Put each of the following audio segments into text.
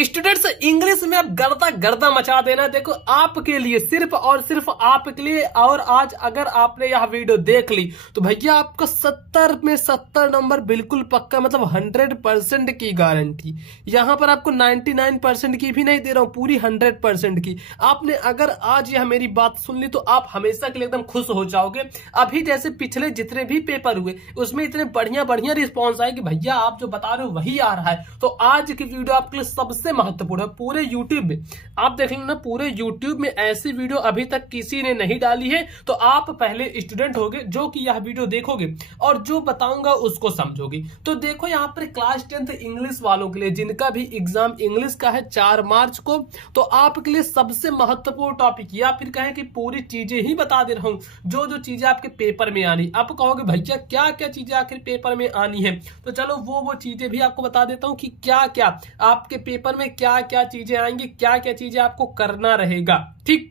Students English में अब गर्दा गर्दा मचा देना। देखो आपके लिए, सिर्फ और सिर्फ आपके लिए। और आज अगर आपने यह वीडियो देख ली तो भैया आपका 70 में 70 नंबर बिल्कुल पक्का, मतलब 100% की गारंटी। यहां पर आपको 99% की भी नहीं दे रहा हूं, पूरी 100% की। आपने अगर आज यह मेरी बात सुन ली तो आप हमेशा के लिए एकदम खुश हो जाओगे। अभी जैसे पिछले जितने भी पेपर हुए उसमें इतने बढ़िया बढ़िया रिस्पॉन्स आए कि भैया आप जो बता रहे हो वही आ रहा है। तो आज की वीडियो आपके लिए सबसे महत्वपूर्ण है। पूरे YouTube में आप देख लेना, पूरे YouTube में ऐसी वीडियो अभी तक किसी ने नहीं डाली है। तो आप पहले स्टूडेंट होगे जो कि यह वीडियो देखोगे और जो बताऊंगा उसको समझोगे। तो देखो यहाँ पर क्लास 10th इंग्लिश वालों के लिए, जिनका भी एग्जाम इंग्लिश का है 4 मार्च को, तो आपके लिए सबसे महत्वपूर्ण टॉपिक, या फिर कहें कि पूरी चीजें ही बता दे रहा हूं जो जो चीजें आपके पेपर में आनी। आप कहोगे भैया क्या क्या चीजें आखिर पेपर में आनी है, तो चलो वो चीजें भी आपको बता देता हूं कि क्या क्या आपके पेपर में क्या क्या चीजें आएंगी, क्या क्या चीजें आपको करना रहेगा। ठीक,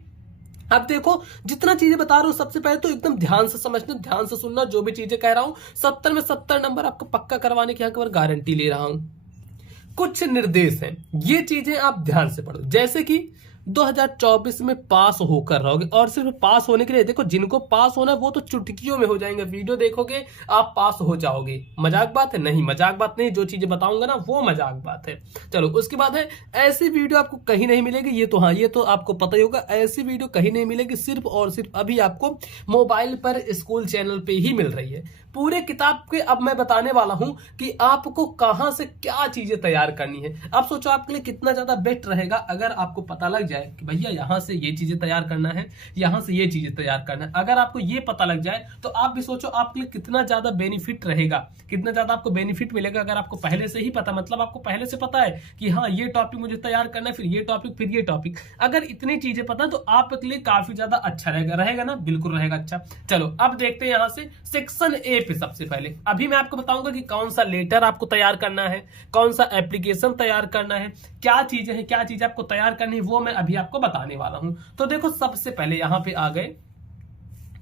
अब देखो जितना चीजें बता रहा हूं सबसे पहले तो एकदम ध्यान से समझना, ध्यान से सुनना। जो भी चीजें कह रहा हूं 70 में 70 नंबर आपको पक्का करवाने की यहाँ पर गारंटी ले रहा हूं। कुछ निर्देश हैं, ये चीजें आप ध्यान से पढ़ो। जैसे कि 2024 में पास होकर रहोगे, और सिर्फ पास होने के लिए देखो, जिनको पास होना है वो तो चुटकियों में हो जाएंगे। वीडियो देखोगे आप पास हो जाओगे। मजाक बात है? नहीं, मजाक बात नहीं। जो चीजें बताऊंगा ना वो मजाक बात है। चलो उसके बाद है, ऐसी वीडियो आपको कहीं नहीं मिलेगी। ये तो हाँ, ये तो आपको पता ही होगा, ऐसी वीडियो कहीं नहीं मिलेगी। सिर्फ और सिर्फ अभी आपको मोबाइल पर स्कूल चैनल पे ही मिल रही है। पूरे किताब के अब मैं बताने वाला हूं कि आपको कहां से क्या चीजें तैयार करनी है। अब सोचो आपके लिए कितना ज्यादा बेस्ट रहेगा अगर आपको पता लग जाए कि भैया यहां से ये चीजें तैयार करना है, यहां से ये चीजें तैयार करना है। अगर आपको ये पता लग जाए तो आप भी सोचो आपके लिए कितना ज्यादा बेनिफिट रहेगा, कितना ज्यादा आपको बेनिफिट मिलेगा। अगर आपको पहले से ही पता, मतलब आपको पहले से पता है कि हाँ ये टॉपिक मुझे तैयार करना है, फिर ये टॉपिक, फिर ये टॉपिक। अगर इतनी चीजें पता तो आपके लिए काफी ज्यादा अच्छा रहेगा ना? बिल्कुल रहेगा अच्छा। चलो अब देखते हैं यहां से सेक्शन ए पे। सबसे पहले अभी मैं आपको बताऊंगा कि कौन सा लेटर आपको तैयार करना है, कौन सा एप्लीकेशन तैयार करना है, क्या चीजें हैं, क्या चीजें आपको तैयार करनी है, वो मैं अभी आपको बताने वाला हूं। तो देखो सबसे पहले यहां पे आ गए,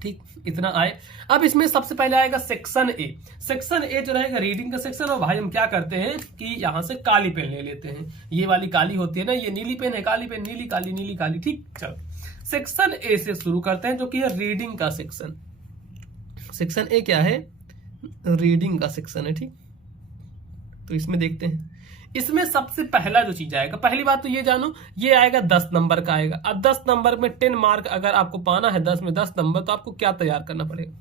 ठीक, इतना आए। अब इसमें सबसे पहले आएगा सेक्शन ए। सेक्शन ए जो रहेगा रीडिंग का सेक्शन। और भाई हम क्या करते हैं कि यहां से काली पेन ले लेते हैं। ये वाली काली होती है ना, ये नीली पेन है, काली पेन, नीली काली, नीली काली। ठीक, चलो सेक्शन ए से शुरू करते हैं जो कि है रीडिंग का सेक्शन। सेक्शन ए क्या है? रीडिंग का सेक्शन है। ठीक, तो इसमें देखते हैं। इसमें सबसे पहला जो चीज आएगा, पहली बात तो ये जानो, ये आएगा 10 नंबर का आएगा। अब 10 नंबर में 10 मार्क अगर आपको पाना है, 10 में 10 नंबर, तो आपको क्या तैयार करना पड़ेगा?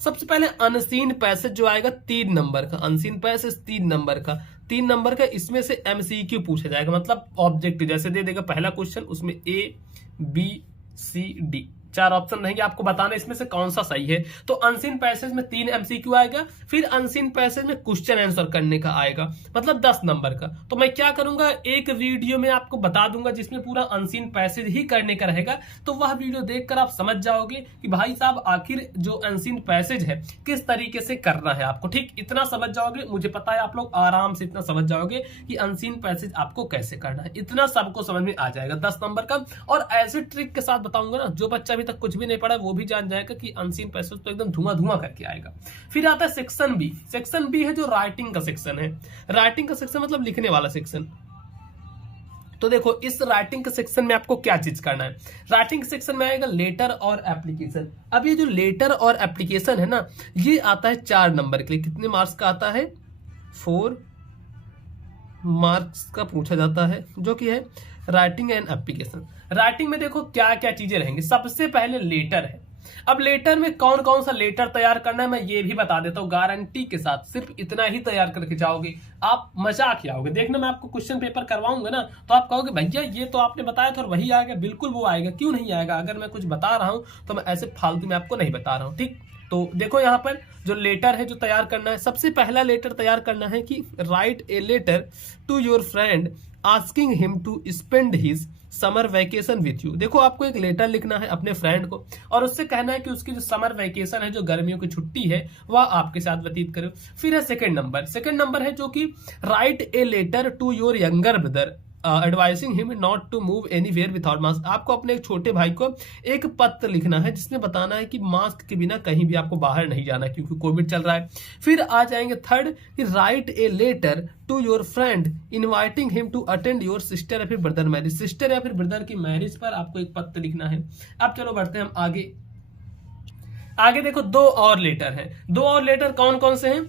सबसे पहले अनसीन पैसेज जो आएगा 3 नंबर का, अनसीन पैसेज 3 नंबर का, 3 नंबर का। इसमें से एमसीक्यू पूछा जाएगा, मतलब ऑब्जेक्टिव जैसे दे देगा पहला क्वेश्चन, उसमें A B C D 4 option रहेंगे, आपको बताना इसमें से कौन सा सही है। तो अनसीन पैसेज में 3 एमसीक्यू आएगा, फिर अनसीन पैसेज में क्वेश्चन आंसर करने का आएगा, मतलब 10 नंबर का। तो मैं क्या करूंगा, एक वीडियो में आपको बता दूंगा जिसमें पूरा अनसीन पैसेज ही करने का रहेगा। तो वह वीडियो देखकर आप समझ जाओगे कि भाई साहब आखिर जो अनसीन पैसेज है किस तरीके से करना है आपको। ठीक, इतना समझ जाओगे, मुझे पता है आप लोग आराम से इतना समझ जाओगे कि अनसीन पैसेज आपको कैसे करना है। इतना सबको समझ में आ जाएगा 10 नंबर का। और ऐसे ट्रिक के साथ बताऊंगा ना, जो बच्चा तक कुछ भी नहीं पढ़ा वो भी जान जाएगा कि अनसीन पैसेज तो एकदम धुआं धुआं करके आएगा। फिर आता है सेक्शन बी। सेक्शन बी है जो राइटिंग का सेक्शन है। राइटिंग का सेक्शन मतलब लिखने वाला सेक्शन। तो देखो इस राइटिंग के सेक्शन में आपको क्या चीज करना है। राइटिंग सेक्शन में आएगा लेटर और एप्लीकेशन। अब ये जो लेटर और एप्लीकेशन है ना, ये आता है 4 नंबर के लिए। कितने मार्क्स का आता है? 4 मार्क्स का पूछा जाता है, जो कि है राइटिंग एंड एप्लीकेशन। राइटिंग में देखो क्या क्या चीजें रहेंगी। सबसे पहले लेटर है। अब लेटर में कौन कौन सा लेटर तैयार करना है मैं ये भी बता देता हूँ गारंटी के साथ। सिर्फ इतना ही तैयार करके जाओगे, आप मजाक ही आओगे। देखना मैं आपको क्वेश्चन पेपर करवाऊंगा ना, तो आप कहोगे भैया ये तो आपने बताया था और वही आएगा। बिल्कुल वो आएगा, क्यों नहीं आएगा। अगर मैं कुछ बता रहा हूं तो मैं ऐसे फालतू में आपको नहीं बता रहा हूं। ठीक, तो देखो यहाँ पर जो लेटर है जो तैयार करना है, सबसे पहला लेटर तैयार करना है कि write a letter to your friend asking him to spend his summer vacation with you. देखो आपको एक लेटर लिखना है अपने फ्रेंड को और उससे कहना है कि उसकी जो समर वैकेशन है, जो गर्मियों की छुट्टी है, वह आपके साथ व्यतीत करे। फिर है सेकंड नंबर। सेकंड नंबर है जो कि write a letter to your younger brother advising him not to move anywhere without mask. आपको अपने एक छोटे भाई को एक पत्र लिखना है जिसमें बताना है कि मास्क के बिना कहीं भी आपको बाहर नहीं जाना क्योंकि कोविड चल रहा है। फिर आ जाएंगे थर्ड कि write a letter to your friend inviting him to attend your sister या फिर ब्रदर मैरिज। सिस्टर या फिर ब्रदर की मैरिज पर आपको एक पत्र लिखना है। अब चलो बढ़ते हैं हम आगे। आगे देखो दो और लेटर हैं। दो और लेटर कौन कौन से हैं?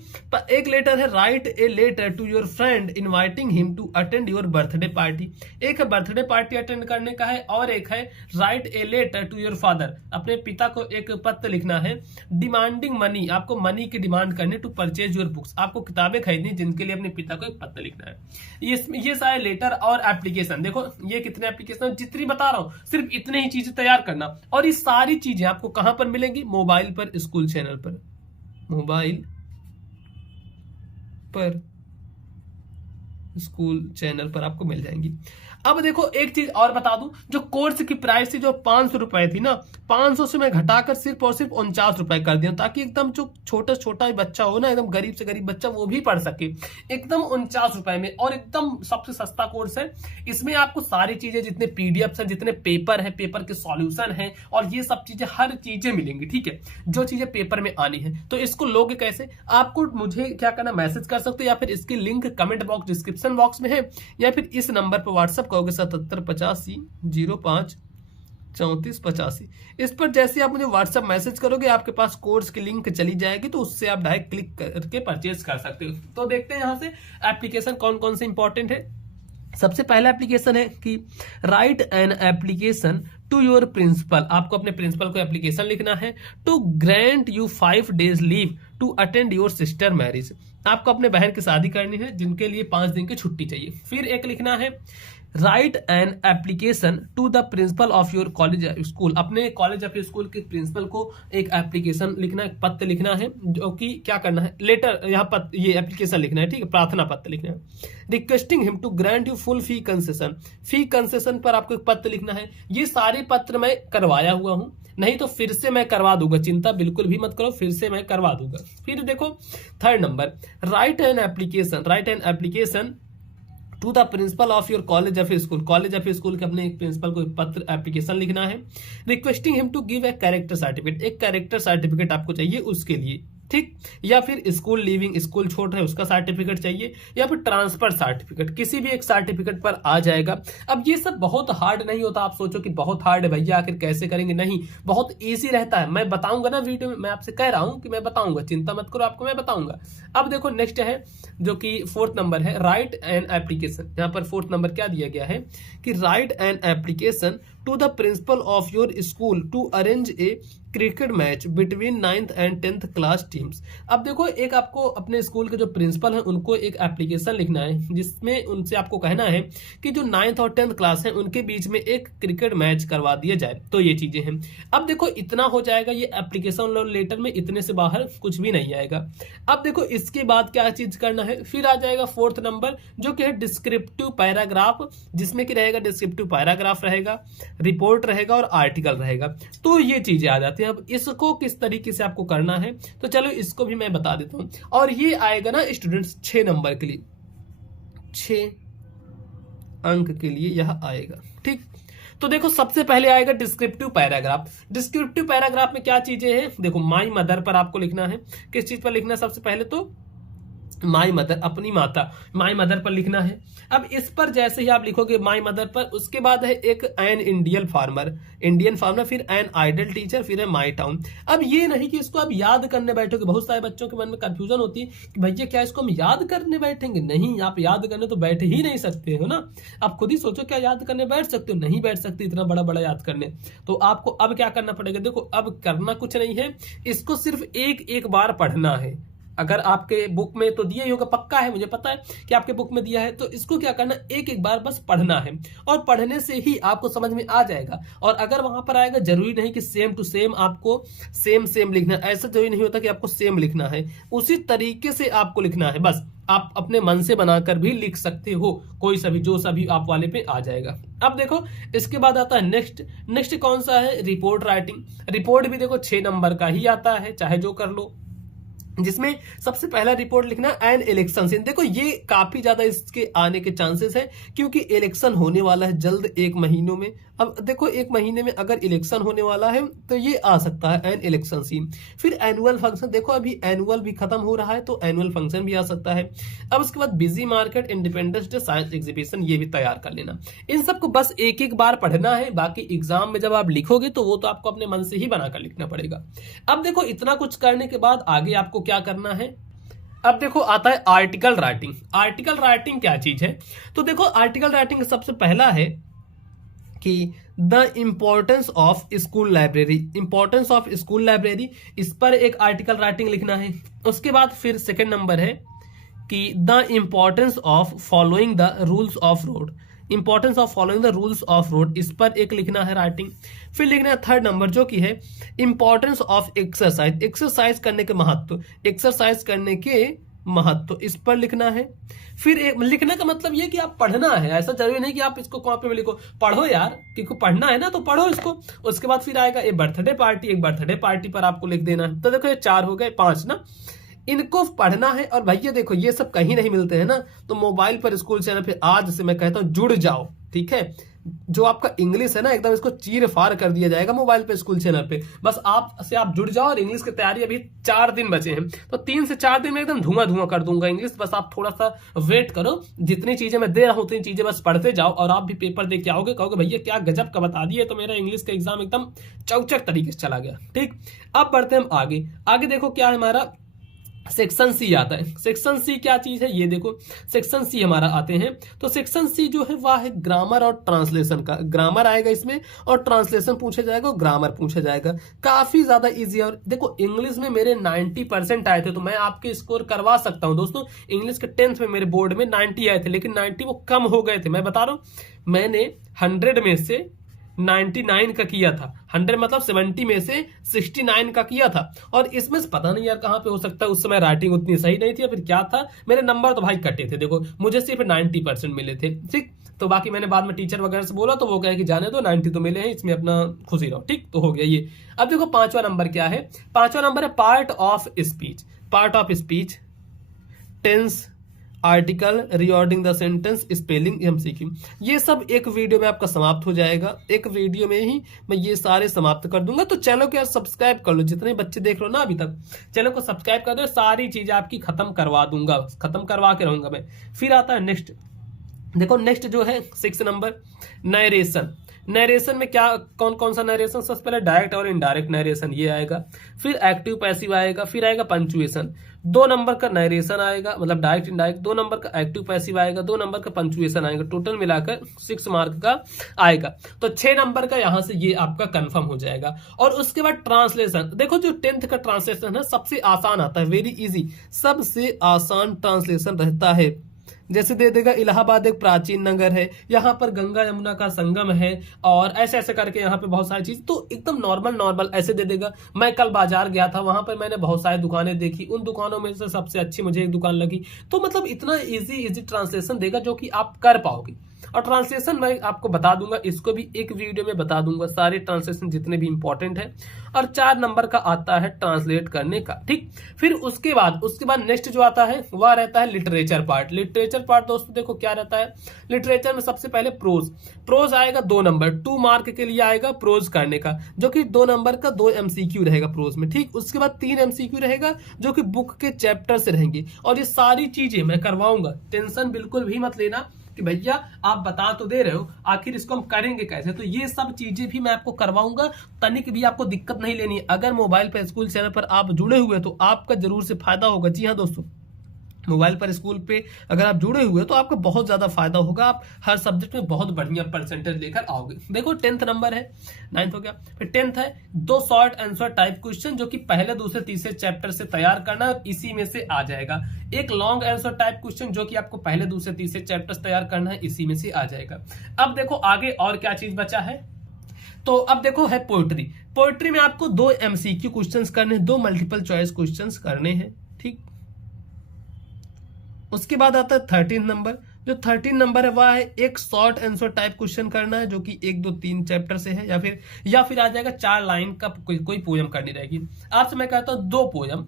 एक लेटर है write a letter to your friend inviting him to attend your birthday party. एक है बर्थडे पार्टी अटेंड करने का है और एक है write a letter to your father, अपने पिता को एक पत्र लिखना है डिमांडिंग मनी, आपको मनी की डिमांड करनी टू परचेज योर बुक्स, आपको किताबें खरीदनी जिनके लिए अपने पिता को एक पत्र लिखना है। ये सारे लेटर और एप्लीकेशन, देखो ये कितने एप्लीकेशन जितनी बता रहा हूं सिर्फ इतने ही चीजें तैयार करना और ये सारी चीजें आपको कहां पर मिलेंगी? मोबाइल पर, स्कूल चैनल पर, मोबाइल पर स्कूल चैनल पर आपको मिल जाएंगी। अब देखो एक चीज और बता दूं, जो कोर्स की प्राइस थी जो 500 रुपए थी ना, 500 से मैं घटाकर सिर्फ और सिर्फ 49 रुपए कर दिया ताकि एकदम जो छोटा छोटा बच्चा हो ना, एकदम गरीब से गरीब बच्चा वो भी पढ़ सके, एकदम 49 रुपए में। और एकदम सबसे सस्ता कोर्स है। इसमें आपको सारी चीजें जितने पीडीएफ हैं, जितने पेपर है, पेपर के सॉल्यूशन है और ये सब चीजें हर चीजें मिलेंगी, ठीक है, जो चीजें पेपर में आनी है। तो इसको लोगे कैसे? आपको मुझे क्या करना, मैसेज कर सकते हो या फिर इसकी link comment box description box में है या फिर इस नंबर पर व्हाट्सएप करोगे 7785053485। इस पर जैसे आप मुझे व्हाट्सएप मैसेज करोगे आपके पास कोर्स की लिंक चली जाएगी, तो उससे आप डायरेक्ट क्लिक करके परचेज कर सकते हो। तो देखते हैं यहां से एप्लीकेशन कौन कौन से इंपॉर्टेंट है। सबसे पहला एप्लीकेशन है कि write an application to your principal, आपको अपने प्रिंसिपल को एप्लीकेशन लिखना है to grant you 5 days leave to attend your sister marriage, आपको अपने बहन की शादी करनी है जिनके लिए 5 दिन की छुट्टी चाहिए। फिर एक लिखना है write an application to the principal of your college school, अपने कॉलेज या फिर स्कूल के प्रिंसिपल को एक एप्लीकेशन लिखना है, पत्र लिखना है, जो कि क्या करना है, लेटर यहाँ ये एप्लीकेशन लिखना है, ठीक है, प्रार्थना पत्र लिखना है। Requesting him to grant you full fee concession, fee concession पर आपको एक पत्र लिखना है। ये सारे पत्र मैं करवाया हुआ हूं, नहीं तो फिर से मैं करवा दूंगा, चिंता बिल्कुल भी मत करो, फिर से मैं करवा दूंगा। फिर देखो third number, write an application to the principal of your college या फिर स्कूल, कॉलेज या फिर स्कूल के अपने एक प्रिंसिपल को पत्र एप्लीकेशन लिखना है। Requesting him to give a character certificate, एक कैरेक्टर सर्टिफिकेट आपको चाहिए उसके लिए, ठीक, या फिर स्कूल लीविंग, स्कूल छोड़ रहे उसका सर्टिफिकेट चाहिए या फिर ट्रांसफर सर्टिफिकेट, किसी भी एक सर्टिफिकेट पर आ जाएगा। अब ये सब बहुत हार्ड नहीं होता, आप सोचो कि बहुत हार्ड है भैया आखिर कैसे करेंगे, नहीं, बहुत इजी रहता है। मैं बताऊंगा ना वीडियो में, मैं आपसे कह रहा हूं कि मैं बताऊंगा, चिंता मत करो, आपको मैं बताऊंगा। अब देखो नेक्स्ट है जो कि 4th नंबर है राइट एन एप्लीकेशन। यहाँ पर 4th नंबर क्या दिया गया है कि write an application to the principal of your school to arrange a cricket match between 9th and 10th class teams. अब देखो एक आपको अपने स्कूल के जो प्रिंसिपल हैं उनको एक एप्लीकेशन लिखना है जिसमें उनसे आपको कहना है कि जो 9th और 10th क्लास है उनके बीच में एक क्रिकेट मैच करवा दिया जाए। तो ये चीजें हैं। अब देखो इतना हो जाएगा, ये एप्लीकेशन लेटर में इतने से बाहर कुछ भी नहीं आएगा। अब देखो इसके बाद क्या चीज करना है, फिर आ जाएगा 4th नंबर जो कि है डिस्क्रिप्टिव पैराग्राफ, जिसमें कि रहेगा डिस्क्रिप्टिव पैराग्राफ रहेगा, रिपोर्ट रहेगा और आर्टिकल रहेगा। तो ये चीजें आ जाती हैं। अब इसको किस तरीके से आपको करना है तो चलो इसको भी मैं बता देता हूं। और ये आएगा ना स्टूडेंट्स 6 नंबर के लिए, 6 अंक के लिए यह आएगा, ठीक। तो देखो सबसे पहले आएगा डिस्क्रिप्टिव पैराग्राफ। डिस्क्रिप्टिव पैराग्राफ में क्या चीजें हैं, देखो माई मदर पर आपको लिखना है। किस चीज पर लिखना है? सबसे पहले तो माई मदर, अपनी माता, माई मदर पर लिखना है। अब इस पर जैसे ही आप लिखोगे माई मदर पर, उसके बाद है एक एन इंडियन फार्मर, फिर एन आइडल टीचर, फिर है माई टाउन। अब ये नहीं कि इसको आप याद करने बैठोगे, बहुत सारे बच्चों के मन में कंफ्यूजन होती है कि भैया क्या इसको हम याद करने बैठेंगे? नहीं, आप याद करने तो बैठ ही नहीं सकते हो ना। आप खुद ही सोचो क्या याद करने बैठ सकते हो? नहीं बैठ सकते इतना बड़ा बड़ा याद करने। तो आपको अब क्या करना पड़ेगा, देखो अब करना कुछ नहीं है, इसको सिर्फ एक बार पढ़ना है। अगर आपके बुक में तो दिया ही होगा, पक्का है, मुझे पता है कि आपके बुक में दिया है। तो इसको क्या करना, एक बार बस पढ़ना है और पढ़ने से ही आपको समझ में आ जाएगा। और अगर वहां पर आएगा, जरूरी नहीं कि सेम टू सेम आपको सेम लिखना है, ऐसा जरूरी नहीं होता कि आपको सेम लिखना है, उसी तरीके से आपको लिखना है। बस आप अपने मन से बनाकर भी लिख सकते हो, कोई सा भी, जो सा भी आप वाले पे आ जाएगा। अब देखो इसके बाद आता है नेक्स्ट कौन सा है, रिपोर्ट राइटिंग। रिपोर्ट भी देखो 6 नंबर का ही आता है, चाहे जो कर लो। जिसमें सबसे पहला रिपोर्ट लिखना एन इलेक्शन। देखो ये काफी ज्यादा इसके आने के चांसेस है, क्योंकि इलेक्शन होने वाला है जल्द 1 महीनों में। अब देखो 1 महीने में अगर इलेक्शन होने वाला है तो ये आ सकता है एन इलेक्शन सीन। फिर एनुअल फंक्शन, देखो अभी एनुअल भी खत्म हो रहा है तो एनुअल फंक्शन भी आ सकता है। अब उसके बाद busy market, independence day, science exhibition, ये भी तैयार कर लेना। इन सबको बस एक एक बार पढ़ना है, बाकी एग्जाम में जब आप लिखोगे तो वो तो आपको अपने मन से ही बनाकर लिखना पड़ेगा। अब देखो इतना कुछ करने के बाद आगे आपको क्या करना है। अब देखो आता है आर्टिकल राइटिंग। आर्टिकल राइटिंग क्या चीज है, तो देखो आर्टिकल राइटिंग सबसे पहला है कि the importance of school library. Importance of school library, इस पर एक आर्टिकल राइटिंग लिखना है। उसके बाद फिर सेकंड नंबर है कि the importance of following the rules of road. Importance of following the rules of road, इस पर एक लिखना है राइटिंग। फिर लिखना है थर्ड नंबर जो कि है इंपॉर्टेंस ऑफ एक्सरसाइज। एक्सरसाइज करने के महत्व, एक्सरसाइज करने के महत्व, इस पर लिखना है। फिर लिखने का मतलब ये कि आप पढ़ना है, ऐसा जरूरी नहीं कि आप इसको कॉपी में लिखो। पढ़ो यार, क्योंकि पढ़ना है ना तो पढ़ो इसको। उसके बाद फिर आएगा ये बर्थडे पार्टी, एक बर्थडे पार्टी पर आपको लिख देना है। तो देखो ये 4 हो गए, 5 ना, इनको पढ़ना है। और भैया देखो ये सब कहीं नहीं मिलते हैं ना, तो मोबाइल पर स्कूल चैनल पे आज से मैं कहता हूँ जुड़ जाओ, ठीक है। जो आपका इंग्लिश है ना एकदम इसको चीर फाड़ कर दिया जाएगा मोबाइल पे स्कूल चैनल पे। बस आप जुड़ जाओ, और इंग्लिश की तैयारी अभी 4 दिन बचे हैं, तो 3 से 4 दिन में एकदम धुआं कर दूंगा इंग्लिश। बस आप थोड़ा सा वेट करो, जितनी चीजें मैं दे रहा हूँ उतनी चीजें बस पढ़ते जाओ, और आप भी पेपर दे के आओगे, कहोगे भैया क्या गजब का बता दिए। तो मेरा इंग्लिश का एग्जाम एकदम चौचक तरीके से चला गया, ठीक। अब बढ़ते हैं हम आगे। आगे देखो क्या है हमारा, सेक्शन सी आता है। सेक्शन सी क्या चीज है, ये देखो सेक्शन सी हमारा आते हैं। तो सेक्शन सी जो है वह है ग्रामर और ट्रांसलेशन का। ग्रामर आएगा इसमें और ट्रांसलेशन पूछा जाएगा और ग्रामर पूछा जाएगा। काफी ज्यादा इजी है। और देखो इंग्लिश में मेरे 90% आए थे, तो मैं आपके स्कोर करवा सकता हूं दोस्तों। इंग्लिश के 10th में मेरे बोर्ड में 90 आए थे, लेकिन 90 वो कम हो गए थे। मैं बता रहा हूं, मैंने 100 में से 99 का किया था। 100 मतलब 70 में से 69 का किया था। और इसमें से पता नहीं यार कहां पे हो सकता है, उस समय राइटिंग उतनी सही नहीं थी या फिर क्या था, मेरे नंबर तो भाई कटे थे। देखो मुझे सिर्फ 90% मिले थे, ठीक। तो बाकी मैंने बाद में टीचर वगैरह से बोला तो वो कहे कि जाने दो, 90 तो मिले हैं, इसमें अपना खुशी रहो, ठीक। तो हो गया ये। अब देखो 5वां नंबर क्या है। 5वां नंबर है part of speech. Part of speech, tense, article, reordering the sentence, spelling, MCQ, ये सब एक वीडियो में आपका समाप्त हो जाएगा। एक वीडियो में ही मैं ये सारे समाप्त कर दूंगा। तो चैनल को यार सब्सक्राइब कर लो, जितने बच्चे देख लो ना अभी तक, चैनल को सब्सक्राइब कर दो। सारी चीजें आपकी खत्म करवा दूंगा, खत्म करवा के रहूंगा मैं। फिर आता है नेक्स्ट। देखो नेक्स्ट जो है 6 नंबर, नरेशन। नरेशन में क्या, कौन कौन सा नरेशन, सबसे पहले डायरेक्ट और इनडायरेक्ट नरेशन ये आएगा। फिर एक्टिव पैसिव आएगा। फिर आएगा पंचुएशन। 2 नंबर का नरेशन आएगा, मतलब डायरेक्ट इनडायरेक्ट। 2 नंबर का एक्टिव पैसिव आएगा। 2 नंबर का पंचुएशन आएगा। टोटल मिलाकर 6 मार्क का आएगा। तो 6 नंबर का यहां से ये आपका कंफर्म हो जाएगा। और उसके बाद ट्रांसलेशन। देखो जो 10th का ट्रांसलेशन है सबसे आसान आता है, वेरी इजी, सबसे आसान ट्रांसलेशन रहता है। जैसे दे देगा इलाहाबाद एक प्राचीन नगर है, यहाँ पर गंगा यमुना का संगम है, और ऐसे ऐसे करके यहाँ पे बहुत सारी चीज, तो एकदम नॉर्मल ऐसे दे देगा। मैं कल बाजार गया था, वहां पर मैंने बहुत सारी दुकानें देखी, उन दुकानों में से सबसे अच्छी मुझे एक दुकान लगी। तो मतलब इतना इजी ट्रांसलेशन देगा जो कि आप कर पाओगे। और ट्रांसलेशन मैं आपको बता दूंगा, इसको भी एक वीडियो में बता दूंगा, सारे ट्रांसलेशन जितने भी इंपॉर्टेंट है। और 4 नंबर का आता है ट्रांसलेट करने का, ठीक। फिर उसके बाद नेक्स्ट जो आता है वह रहता है लिटरेचर पार्ट। लिटरेचर पार्ट दोस्तों देखो क्या रहता है। लिटरेचर में सबसे पहले प्रोज आएगा 2 नंबर, 2 मार्क के लिए आएगा प्रोज करने का, जो कि 2 नंबर का 2 MCQ रहेगा प्रोज में, ठीक। उसके बाद 3 MCQ रहेगा जो कि बुक के चैप्टर से रहेंगे। और ये सारी चीजें मैं करवाऊंगा, टेंशन बिल्कुल भी मत लेना कि भैया आप बता तो दे रहे हो, आखिर इसको हम करेंगे कैसे। तो ये सब चीजें भी मैं आपको करवाऊंगा, तनिक भी आपको दिक्कत नहीं लेनी। अगर मोबाइल पर स्कूल चैनल पर आप जुड़े हुए तो आपका जरूर से फायदा होगा। जी हाँ दोस्तों, मोबाइल पर स्कूल पे अगर आप जुड़े हुए तो आपका बहुत ज्यादा फायदा होगा। आप हर सब्जेक्ट में बहुत बढ़िया परसेंटेज लेकर आओगे। देखो 10th नंबर है, 9th हो गया, फिर 10th है 2 शॉर्ट आंसर टाइप क्वेश्चन, जो कि पहले दूसरे तीसरे चैप्टर से तैयार करना है, इसी में से आ जाएगा। एक लॉन्ग आंसर टाइप क्वेश्चन, जो कि आपको पहले दूसरे तीसरे चैप्टर से तैयार करना है, इसी में से आ जाएगा। अब देखो आगे और क्या चीज बचा है। तो अब देखो है पोएट्री। पोएट्री में आपको 2 MCQ क्वेश्चंस करने, 2 मल्टीपल चॉइस क्वेश्चंस करने हैं, ठीक। उसके बाद आता है 13 नंबर। जो 13 नंबर है वह है एक शॉर्ट आंसर टाइप क्वेश्चन करना है, जो कि 1, 2, 3 चैप्टर से है, या फिर आ जाएगा 4 लाइन का कोई पोयम करनी रहेगी। आपसे मैं कहता हूं 2 पोयम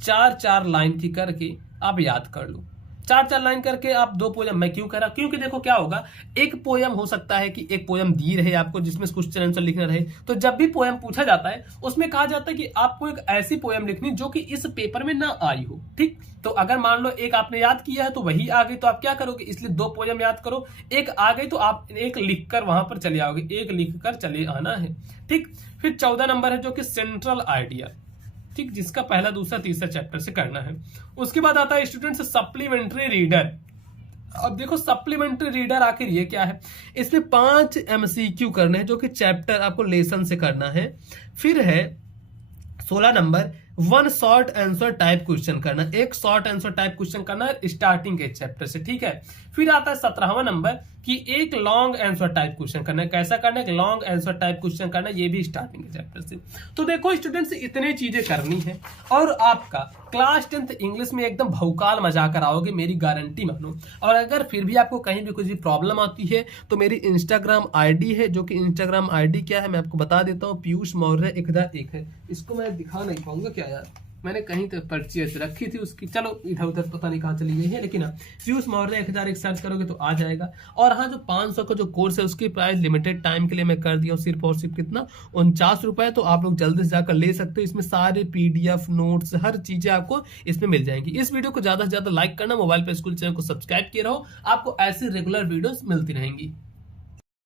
4-4 लाइन की करके आप याद कर लो। 4-4 लाइन करके आप 2 पोयम, मैं क्यों कह रहा, क्योंकि देखो क्या होगा, एक पोयम हो सकता है कि एक पोयम दी रहे आपको जिसमें क्वेश्चन आंसर लिखना रहे, तो जब भी पोयम पूछा जाता है उसमें कहा जाता है कि आपको एक ऐसी पोयम लिखनी जो कि इस पेपर में ना आई हो। ठीक, तो अगर मान लो एक आपने याद किया है तो वही आ गई, तो आप क्या करोगे, इसलिए 2 पोयम याद करो, एक आ गई तो आप एक लिखकर वहां पर चले आओगे, एक लिखकर चले आना है। ठीक, फिर 14 नंबर है जो कि सेंट्रल आइडिया, ठीक, जिसका पहला दूसरा तीसरा चैप्टर से करना है। उसके बाद आता है स्टूडेंट्स सप्लीमेंट्री रीडर। अब देखो सप्लीमेंट्री रीडर आखिर ये क्या है, इसमें 5 MCQ करने हैं जो कि चैप्टर आपको लेसन से करना है। फिर है 16 number 1 short answer type question करना, एक शॉर्ट आंसर टाइप क्वेश्चन करना है स्टार्टिंग के चैप्टर से। ठीक है, फिर आता है 17वां नंबर कि एक लॉन्ग आंसर टाइप क्वेश्चन करना है, कैसा करना है, लॉन्ग आंसर टाइप क्वेश्चन करना है, ये भी स्टार्टिंग के चैप्टर से। तो देखो स्टूडेंट्स इतने चीजें करनी है और आपका क्लास 10th इंग्लिश में एकदम भौकाल मजा कर आओगे, मेरी गारंटी मानो। और अगर फिर भी आपको कहीं भी कुछ भी प्रॉब्लम आती है तो मेरी इंस्टाग्राम आईडी है, जो कि इंस्टाग्राम आईडी क्या है मैं आपको बता देता हूँ, पीयूष मौर्य 1001 है। इसको मैं दिखा नहीं पाऊंगा क्या यार, मैंने कहीं तो पर्ची ऐसे रखी थी उसकी, चलो इधर उधर पता नहीं कहाँ चली गई है, लेकिन हाँ पीयूष मौर्य 1001 सर्च करोगे तो आ जाएगा। और हाँ जो 500 का जो कोर्स है उसकी प्राइस लिमिटेड टाइम के लिए मैं कर दिया हूँ, सिर्फ और सिर्फ कितना 49 रुपए। तो आप लोग जल्दी से जाकर ले सकते हो, इसमें सारे PDF नोट्स हर चीजें आपको इसमें मिल जाएंगी। इस वीडियो को ज्यादा से ज्यादा लाइक करना, मोबाइल पे स्कूल चैनल को सब्सक्राइब किए रहो, आपको ऐसी रेगुलर वीडियोस मिलती रहेंगी।